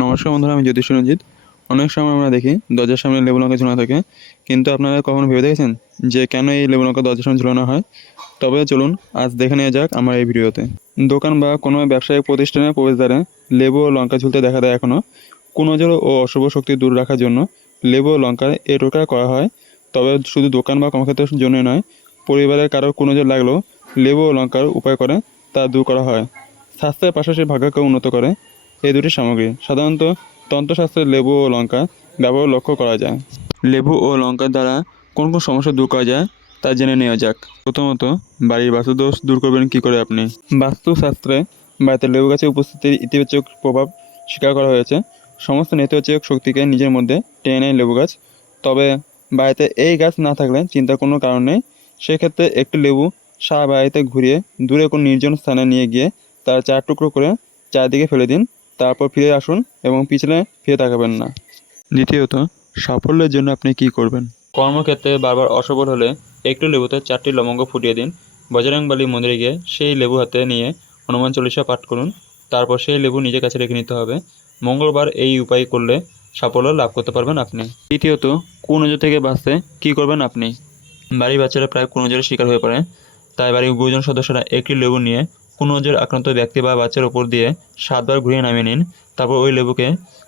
নমস্কার বন্ধুরা, আমি জ্যোতিষ রঞ্জিত অনেক সময় আমরা দেখি দরজার সামনে লেবু লঙ্কা ঝুলানো থাকে, কিন্তু আপনারা কখনো ভেবে দেখেছেন যে কেন এই লেবু লঙ্কা দরজার সামনে ঝুলানো হয়? তবে চলুন আজ দেখে নেওয়া যাক আমার এই ভিডিওতে। দোকান বা কোনো ব্যবসায়িক প্রতিষ্ঠানের প্রবেশদ্বারে লেবু ও লঙ্কা ঝুলতে দেখা দেয় এখনও কুনজর ও অশুভ শক্তি দূর রাখার জন্য লেবু ও লঙ্কার এ টোকা করা হয়। তবে শুধু দোকান বা কর্মক্ষেত্রের জন্য নয়, পরিবারের কারোর কুনজর লাগলেও লেবু ও লঙ্কার উপায় করে তা দূর করা হয়। স্বাস্থ্যের পাশাপাশি ভাগ্যকে উন্নত করে। এই দুটি সামগ্রী। সাধারণত তন্ত্রশাস্ত্রে লেবু ও লঙ্কা ব্যবহার লক্ষ্য করা যায়। লেবু ও লঙ্কার দ্বারা কোন কোন সমস্যা দূর করা যায় তা জেনে নেওয়া যাক। প্রথমত, বাড়ির বাস্তুদোষ দূর করবেন কী করে আপনি? বাস্তুশাস্ত্রে বাড়িতে লেবু গাছের উপস্থিতির ইতিবাচক প্রভাব স্বীকার করা হয়েছে। সমস্ত নেতিবাচক শক্তিকে নিজের মধ্যে টেনে নেয় লেবু গাছ। তবে বাড়িতে এই গাছ না থাকলে চিন্তার কোনো কারণ নেই। সেক্ষেত্রে একটি লেবু সারা বাড়িতে ঘুরিয়ে দূরে কোনো নির্জন স্থানে নিয়ে গিয়ে তার চার টুকরো করে চারদিকে ফেলে দিন। তারপর ফিরে আসুন এবং পিছনে ফিরে তাকাবেন না। দ্বিতীয়ত সাফল্যের জন্য আপনি কি করবেন? কর্মক্ষেত্রে বারবার অসফল হলে একটু লেবুতে চারটি লবঙ্গ ফুটিয়ে দিন। বজরংবলী মন্দিরে গিয়ে সেই লেবু হাতে নিয়ে হনুমান চল্লিশা পাঠ করুন। তারপর সেই লেবু নিজের কাছে রেখে নিতে হবে। মঙ্গলবার এই উপায় করলে সাফল্য লাভ করতে পারবেন আপনি। তৃতীয়ত কুনজর থেকে বাঁচতে কী করবেন আপনি? বাড়ির বাচ্চারা প্রায় কুনজরের শিকার হয়ে পড়ে। তাই বাড়ির গুরুজন সদস্যরা একটি লেবু নিয়ে কুনজর আক্রান্ত ব্যক্তি বা বাচ্চার ওপর দিয়ে সাতবার ঘুরিয়ে নামিয়ে নিন। তারপর ওই লেবুকে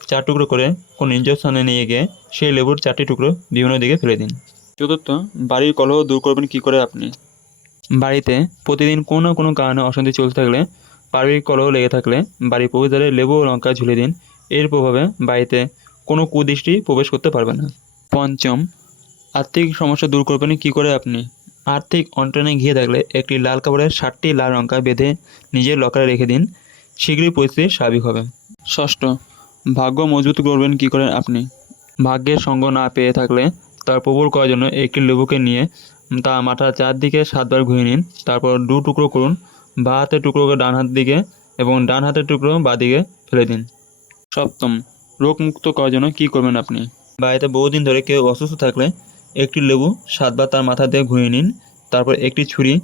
চার টুকরো করে কোনো নির্জন স্থানে নিয়ে গিয়ে সেই লেবুর চারটি টুকরো বিভিন্ন দিকে ফেলে দিন। চতুর্থ বাড়ির কলহ দূর করবেন কী করে আপনি? বাড়িতে প্রতিদিন কোনো না কোনো কারণে অশান্তি চলতে থাকলে পারিবারিক কলহ লেগে থাকলে বাড়ির প্রবেশদ্বারে লেবু ও লঙ্কা ঝুলে দিন। এর প্রভাবে বাড়িতে কোনো কুদৃষ্টি প্রবেশ করতে পারবে না। পঞ্চম আর্থিক সমস্যা দূর করবেন কী করে আপনি? আর্থিক অন্টনে ঘিরে থাকলে একটি লাল কাপড়ের ষাটটি লাল লঙ্কা বেঁধে নিজের লকারে রেখে দিন। শীঘ্রই পরিস্থিতি স্বাভাবিক হবে। ষষ্ঠ, ভাগ্য মজবুত করবেন কী করেন আপনি? ভাগ্যের সঙ্গ না পেয়ে থাকলে তার প্রবল করার জন্য একটি লেবুকে নিয়ে তা মাথার চারদিকে সাতবার ঘুরিয়ে নিন। তারপর দু টুকরো করুন, বা হাতের টুকরোকে ডান হাত দিকে এবং ডান হাতের টুকরো বাঁ দিকে ফেলে দিন। সপ্তম, রোগমুক্ত করার জন্য কী করবেন আপনি? বাড়িতে বহুদিন ধরে কেউ অসুস্থ থাকলে একটি লেবু সাতবার তার মাথা দিয়ে ঘুরিয়ে নিন। তারপর একটি ছুরি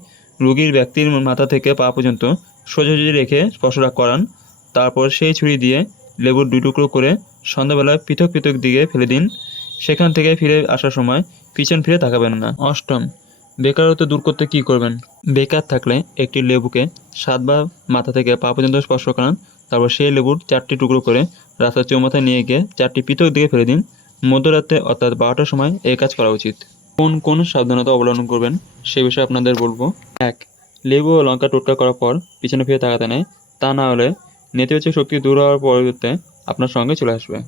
রোগীর ব্যক্তির মাথা থেকে পা পর্যন্ত সোজাসুজি রেখে স্পর্শরাগ করান। তারপর সেই ছুরি দিয়ে লেবুর দুই টুকরো করে সন্ধ্যাবেলায় পৃথক পৃথক দিকে ফেলে দিন। সেখান থেকে ফিরে আসার সময় পিছন ফিরে তাকাবেন না। অষ্টম, বেকারত্ব দূর করতে কী করবেন? বেকার থাকলে একটি লেবুকে সাতবার মাথা থেকে পা পর্যন্ত স্পর্শ করান। তারপর সেই লেবুর চারটি টুকরো করে রাস্তার চৌমাথায় নিয়ে গিয়ে চারটি পৃথক দিকে ফেলে দিন। মধ্যরাতে অর্থাৎ বারোটার সময় এই কাজ করা উচিত। কোন কোন সাবধানতা অবলম্বন করবেন, সে বিষয়ে আপনাদের বলব। এক, লেবু ও লঙ্কা টোটকা করার পর পিছনে ফিরে তাকাতে নেই। তা না হলে নেতিবাচক শক্তি দূর হওয়ার পরিবর্তে আপনার সঙ্গে চলে আসবে।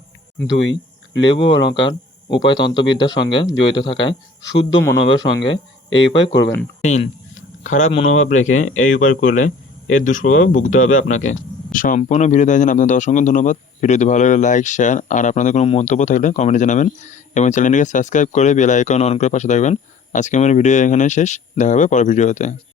দুই, লেবু ও লঙ্কার উপায় তন্ত্রবিদ্যার সঙ্গে জড়িত থাকায় শুদ্ধ মনোভাবের সঙ্গে এই উপায় করবেন। তিন, খারাপ মনোভাব রেখে এই উপায় করলে এর দুষ্প্রভাব ভুগতে হবে আপনাকে। সম্পূর্ণ ভিডিও দেওয়ার জন্য আপনাদের অসংখ্য ধন্যবাদ। ভিডিওতে ভালো লাগলে লাইক শেয়ার আর আপনাদের কোনো মন্তব্য থাকলে কমেন্টে জানাবেন এবং চ্যানেলটিকে সাবস্ক্রাইব করে বেল আইকন অন করে পাশে থাকবেন। আজকে আমার ভিডিও এখানে শেষ। দেখা হবে পরের ভিডিওতে।